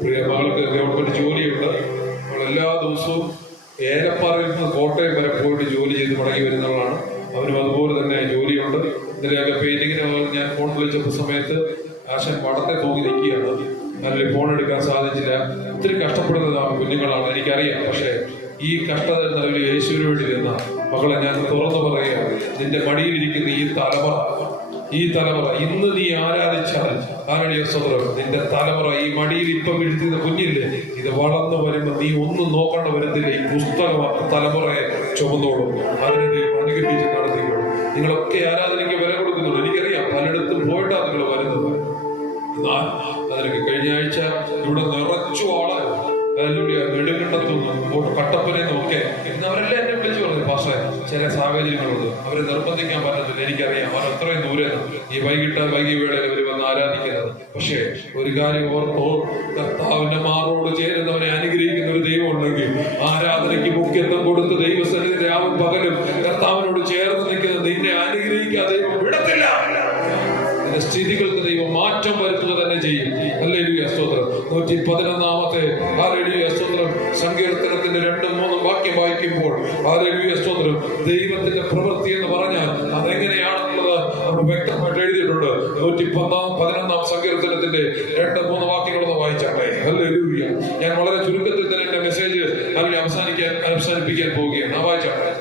പ്രിയ മകൾക്ക് ഗവൺമെന്റ് ജോലിയുണ്ട്. അവൾ എല്ലാ ദിവസവും ഏലപ്പാറയിൽ നിന്ന് കോട്ടയം വരെ പോയിട്ട് ജോലി ചെയ്ത് മടങ്ങി വരുന്നവളാണ്. അവനും അതുപോലെ തന്നെ ജോലിയുണ്ട്. ഇന്നലെയൊക്കെ പെയിന്റിങ്ങിന് ഞാൻ ഫോൺ വിളിച്ചപ്പോൾ സമയത്ത് ആശൻ പടത്തെ തൂങ്ങി നിൽക്കുകയാണ്. നല്ല ഫോൺ എടുക്കാൻ സാധിച്ചില്ല. ഒത്തിരി കഷ്ടപ്പെടുന്നതാണ് കുഞ്ഞുങ്ങളാണ്, എനിക്കറിയാം. പക്ഷേ ഈ കഷ്ടത നിലവിൽ യേശുവിന് വേണ്ടി നിന്ന മകളെ ഞാൻ തുറന്നു പറയുക, നിന്റെ മടിയിലിരിക്കുന്ന ഈ തലമുറ ഇന്ന് നീ ആരാധിച്ചാൽ നിന്റെ തലമുറ ഈ മടിയിൽ ഇപ്പം വീഴ്ത്തുന്ന കുഞ്ഞില്ലേ, ഇത് വളർന്നു വരുമ്പോൾ നീ ഒന്നും നോക്കേണ്ട വരത്തില്ല. ഈ പുസ്തകം തലമുറയെ ചുമന്നോളും. അതിനെ നീ അനുഗ്രഹിച്ച് നടത്തിക്കോളും. നിങ്ങളൊക്കെ ആരാധനയ്ക്ക് വില കൊടുക്കുന്നുള്ളൂ, എനിക്കറിയാം. പലയിടത്തും പോയിട്ടാണ് നിങ്ങൾ വരുന്നത്. എന്നാൽ അതിനൊക്കെ കഴിഞ്ഞ ആഴ്ച ഇവിടെ നിറച്ചു ആള് നെടുങ്കണ്ടത്തുനിന്നും കട്ടപ്പനയെന്നും ഒക്കെ അവരെല്ലാം എന്നെ വിളിച്ചു പറഞ്ഞു, പക്ഷേ ചില സാഹചര്യങ്ങളുണ്ട്, അവരെ നിർബന്ധിക്കാൻ പറ്റത്തില്ല. എനിക്കറിയാം അവർ അത്രയും ദൂരെ ഈ വൈകി വേളയിൽ അവർ വന്ന് ആരാധിക്കുന്നത്. പക്ഷേ ഒരു കാര്യം ഓർത്തോ, കർത്താവിന്റെ മാറോട് ചേരുന്നവനെ അനുഗ്രഹിക്കുന്ന ഒരു ദൈവം ഉണ്ടെങ്കിൽ ആരാധനയ്ക്ക് മുഖ്യത്വം കൊടുത്ത് ദൈവസന്നിധി രാവും പകലും കർത്താവിനോട് ചേർന്ന് നിൽക്കുന്ന നിന്നെ അനുഗ്രഹിക്കാൻ ദൈവം വിടത്തില്ല. സ്ഥിതികൾക്ക് ദൈവം മാറ്റം വരുത്തുക തന്നെ ചെയ്യും. ഹല്ലേലൂയ, സ്തോത്രം. 111-ാമത്തെ ഹല്ലേലൂയ സ്തോത്രം സങ്കീർത്തനത്തിന്റെ 2-3 വാക്യം വായിക്കുമ്പോൾ ഹല്ലേലൂയ സ്തോത്രം, ദൈവത്തിന്റെ പ്രവൃത്തി എന്ന് പറഞ്ഞാൽ അതെങ്ങനെയാണെന്നുള്ളത് നമ്മൾ വ്യക്തമായിട്ട് എഴുതിയിട്ടുണ്ട്. 111-ാം സങ്കീർത്തനത്തിന്റെ 2-3 വാക്യങ്ങളൊന്ന് വായിച്ചാട്ടെ. ഹല്ലേലൂയ. ഞാൻ വളരെ ചുരുക്കത്തിൽ തന്നെ എന്റെ മെസ്സേജ് അവസാനിപ്പിക്കാൻ പോവുകയാണ്. വായിച്ചാട്ടെ.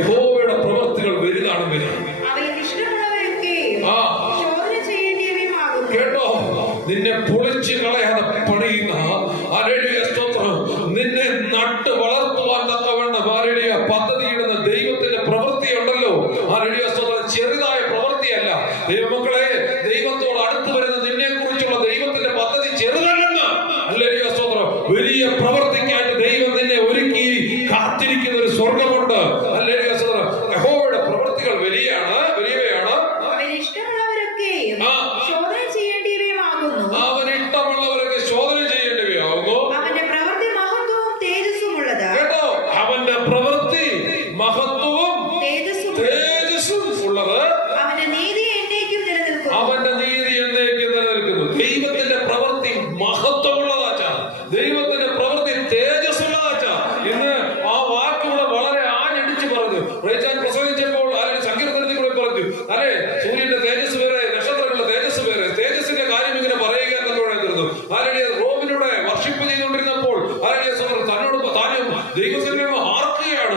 യഹോവയുടെ പ്രവൃത്തികൾ വലുതാണെന്ന് കേട്ടോ. നിന്നെ പൊളിച്ചു കളയാതെ പണിയുന്ന നിന്നെ നട്ട് വളർത്തുവാൻ തക്കവണ്ണം പദ്ധതിയിടുന്ന ദൈവത്തിന്റെ പ്രവൃത്തി ഉണ്ടല്ലോ. ചെറുതായ പ്രവൃത്തിയല്ല. ദൈവമക്കളെ, ദൈവത്തോട് അടുത്ത് വരുന്ന നിന്നെ കുറിച്ചുള്ള ദൈവത്തിന്റെ പദ്ധതി ചെറുതല്ലെന്ന്. ഹല്ലേലൂയ സ്തോത്രം. വലിയ പ്രവൃത്തിക്കായിട്ട് ദൈവം നിന്നെ ഒരുക്കി കാത്തിരിക്കുന്ന ഒരു സ്വർഗമുണ്ട്. ഹല്ലേലൂയ സ്തോത്രം. യഹോവയുടെ പ്രവൃത്തികൾ വലിയവയാണ്. അവനിഷ്ടമുള്ളവരൊക്കെ ശോധന ചെയ്യേണ്ടവയാകുന്നു. അവന്റെ പ്രവൃത്തി മഹത്വവും തേജസ്സും ഉള്ളത്. കേട്ടോ, അവന്റെ പ്രവൃത്തി മഹത്വവും തേജസ്സും ഉള്ളത്. അവന്റെ നീതി എന്നേക്കും നിലനിൽക്കുന്നു. ദൈവത്തിന്റെ പ്രവൃത്തി മഹത്വമുള്ളതാച്ചാ, ദൈവത്തിന്റെ പ്രവൃത്തി തേജസ്സുള്ളതാച്ചാ. ഇന്ന് ആ വാക്കുകൾ വളരെ ആഞ്ഞടിച്ച് പറഞ്ഞു. പ്രസംഗിച്ചപ്പോൾ സങ്കീർത്തനത്തിൽ കൂടെ പറഞ്ഞു, അല്ലെ, സൂര്യന്റെ തേജസ് വേറെ, നക്ഷത്രങ്ങളുടെ തേജസ് വേറെ. തേജസ്സിന്റെ കാര്യം ഇങ്ങനെ പറയുക എന്നൊക്കെയായിരുന്നു. റോമിലൂടെ വർഷിപ്പ് ചെയ്തുകൊണ്ടിരുന്നപ്പോൾ തന്നോട് താനും ദൈവത്തിന്റെ ആർക്കുകയാണ്.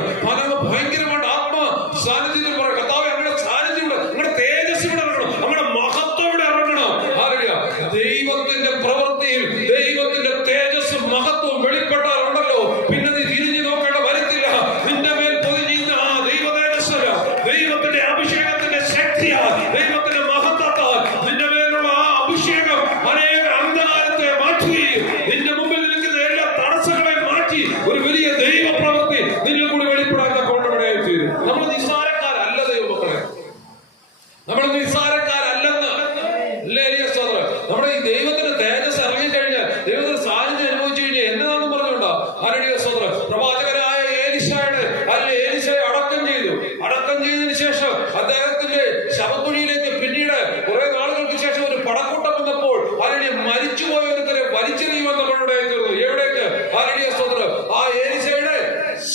ഭയങ്കരമായിട്ട് ആത്മ സാന്നിധ്യത്തിൽ പറയും, കർത്താവേ അങ്ങനെ സാന്നിധ്യം ഇവിടെ, നിങ്ങളുടെ തേജസ് ഇവിടെ ഇറങ്ങണം, നമ്മുടെ മഹത്വം ഇവിടെ ഇറങ്ങണം. ദൈവത്തിന്റെ പ്രവൃത്തിയിൽ ദൈവത്തിന്റെ തേജസ്സും മഹത്വവും വെളിപ്പെട്ടാലുണ്ടല്ലോ, പിന്നെ നീ തിരിഞ്ഞു നോക്കേണ്ട വരത്തില്ല. നിന്റെ മേൽ പൊതിഞ്ഞിരുന്ന ആ ദൈവ തേജസ്സല്ല, ദൈവത്തിന്റെ അഭിഷേകത്തിന്റെ ശക്തിയാൽ, ദൈവത്തിന്റെ മഹത്വത്താൽ നിന്റെ മേലുള്ള ആ അഭിഷേകം അനേക അന്ധകാരത്തെ മാറ്റുകയും നിന്റെ മുമ്പിൽ നിൽക്കുന്ന എല്ലാ തടസ്സങ്ങളെയും മാറ്റി ഒരു വലിയ ദൈവ പ്രവൃത്തി നിന്നിൽ കൂടി വെളിപ്പെടാൻ കൊണ്ടുവിടയായി തീരും. നമ്മൾ നിസ്സാരക്കാരല്ല ദൈവമക്കളെ, നമ്മൾ നിസ്സാരക്കാരല്ലെന്ന്. നമ്മുടെ ഈ ദൈവത്തിന്റെ തേജസ് ഇറങ്ങിക്കഴിഞ്ഞാൽ, ദൈവത്തിന്റെ സാന്നിധ്യം അനുഭവിച്ചു കഴിഞ്ഞാൽ എന്നതാണെന്ന് പറഞ്ഞുകൊണ്ടാ ഹല്ലേലൂയ സ്തോത്രം. പ്രവാചകനായ ഏലീശയെ അടക്കം ചെയ്തതിനു ശേഷം അദ്ദേഹത്തിന്റെ ശവക്കുഴിയിലേക്ക് പിന്നീട് കുറെ നാളുകൾക്ക് ശേഷം ഒരു പടക്കൂട്ടം വന്നപ്പോൾ മരിച്ചുപോയ ഒരുത്തരെ വലിച്ചെറിയുമെന്ന് പറഞ്ഞുണ്ടായി തീർന്നു. എവിടേക്ക്? ഹല്ലേലൂയ സ്തോത്രം. ആ ഏലീശയുടെ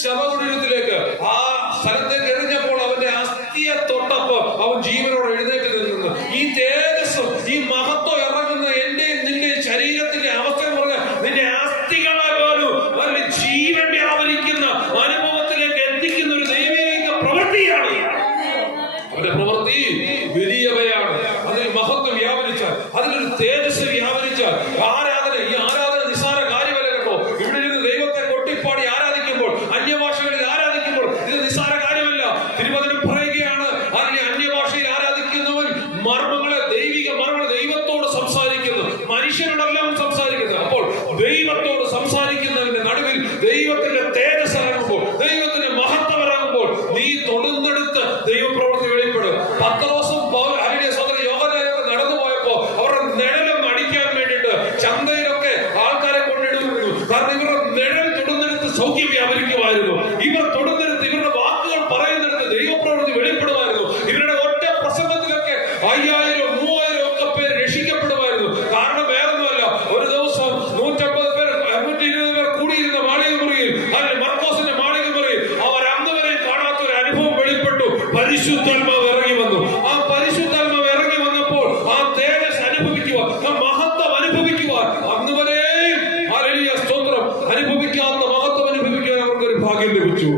ശവകുടീരത്തിലേക്ക്. ആ സ്ഥലത്തേക്ക് എറിഞ്ഞപ്പോൾ അവന്റെ അസ്ഥിയെ തൊട്ടപ്പോൾ അവൻ ജീവനോട് എഴുന്നേറ്റ് നിന്നു. ഈ തേജസ്സും ഈ മഹത്വം ഇറങ്ങുന്ന എന്റെയും നിന്റെ ശരീരത്തിന്റെ അവസ്ഥ എന്ന് പറഞ്ഞാൽ നിന്റെ അസ്ഥികളെ പോലും നല്ല ജീവൻ വ്യാപരിക്കുന്ന അനുഭവത്തിലേക്ക് എത്തിക്കുന്ന ഒരു ദൈവിക പ്രവൃത്തിയാണ്. അവന്റെ പ്രവൃത്തി വലിയവയാണ്. അതിൽ മഹത്വം വ്യാപരിച്ചാൽ, അതിലൊരു തേജസ് വ്യാപരിച്ചാൽ, ഈ ആരാധന നിസ്സാര കാര്യമല്ല കേട്ടോ. ഇവിടെ ഇരുന്ന് ദൈവത്തെ കൊട്ടിപ്പാടി ആരാധിക്കുമ്പോൾ, അന്യഭാഷകളിൽ ആരാധിക്കുമ്പോൾ ഇത് നിസ്സാര കാര്യമല്ല. തിരുവചനം പറയുകയാണ്, അതിനെ അന്യഭാഷയിൽ ആരാധിക്കുന്നവൻ മർമ്മങ്ങളെ, ദൈവിക മർമ്മങ്ങളെ ദൈവത്തോട് സംസാരിക്കുന്നു, മനുഷ്യനോടെല്ലാം സംസാരിക്കുന്നത്. അപ്പോൾ ദൈവത്തോട് സംസാരിക്കുന്നതിന്റെ നടുവിൽ ദൈവത്തിന്റെ തേജസ് ഇറങ്ങുമ്പോൾ, ദൈവത്തിന്റെ മഹത്വം ഇറങ്ങുമ്പോൾ നീ തൊടുന്നെടുത്ത് ദൈവപ്രവൃത്തി വെളിപ്പെടും. 10 ദിവസം യോഹന്നാനൊക്കെ നടന്നു പോയപ്പോ അവരുടെ നിഴലൊന്ന് അടിക്കാൻ വേണ്ടിയിട്ട് ചന്തയിലൊക്കെ ആൾക്കാരെ കൊണ്ടിടുന്നു. കാരണം ഇവരുടെ നിഴൽ തൊടുന്നെടുത്ത് സൗഖ്യം വ്യാപരിക്കുമായിരുന്നു. ഇവർ തൊടുന്നെടുത്ത് ഇവരുടെ വാക്കുകൾ പറയുന്നിടത്ത് ദൈവപ്രവൃത്തി വെളിപ്പെടുമായിരുന്നു. ഇവരുടെ ഒറ്റ പ്രസംഗത്തിലൊക്കെ 5000 3000 ഒക്കെ പേര് രക്ഷിക്കപ്പെടുമായിരുന്നു. കാരണം വേറൊന്നുമല്ല, ഒരു ദിവസം 150 പേർ 120 പേർ കൂടിയിരുന്ന മാളിക മുറിയിൽ, അതിൽ മർക്കോസിന്റെ മാളിക മുറിയിൽ അവർ അന്ന് വരെ കാണാത്ത ഒരു അനുഭവം വെളിപ്പെട്ടു. പരിശുദ്ധാത്മാവ് ഇറങ്ങി വന്നു. ആ പരിശുദ്ധാത്മാവ് ഇറങ്ങി വന്നപ്പോൾ ആ തേജസ് അനുഭവിക്കുവാൻ, ആ മഹത്വം അനുഭവിക്കുവാൻ, അന്ന് വരെയും ഹല്ലേലൂയ സ്തോത്രം അനുഭവിക്കാത്ത മഹത്വം അനുഭവിക്കുവാൻ അവർക്കൊരു ഭാഗ്യം ലഭിച്ചു.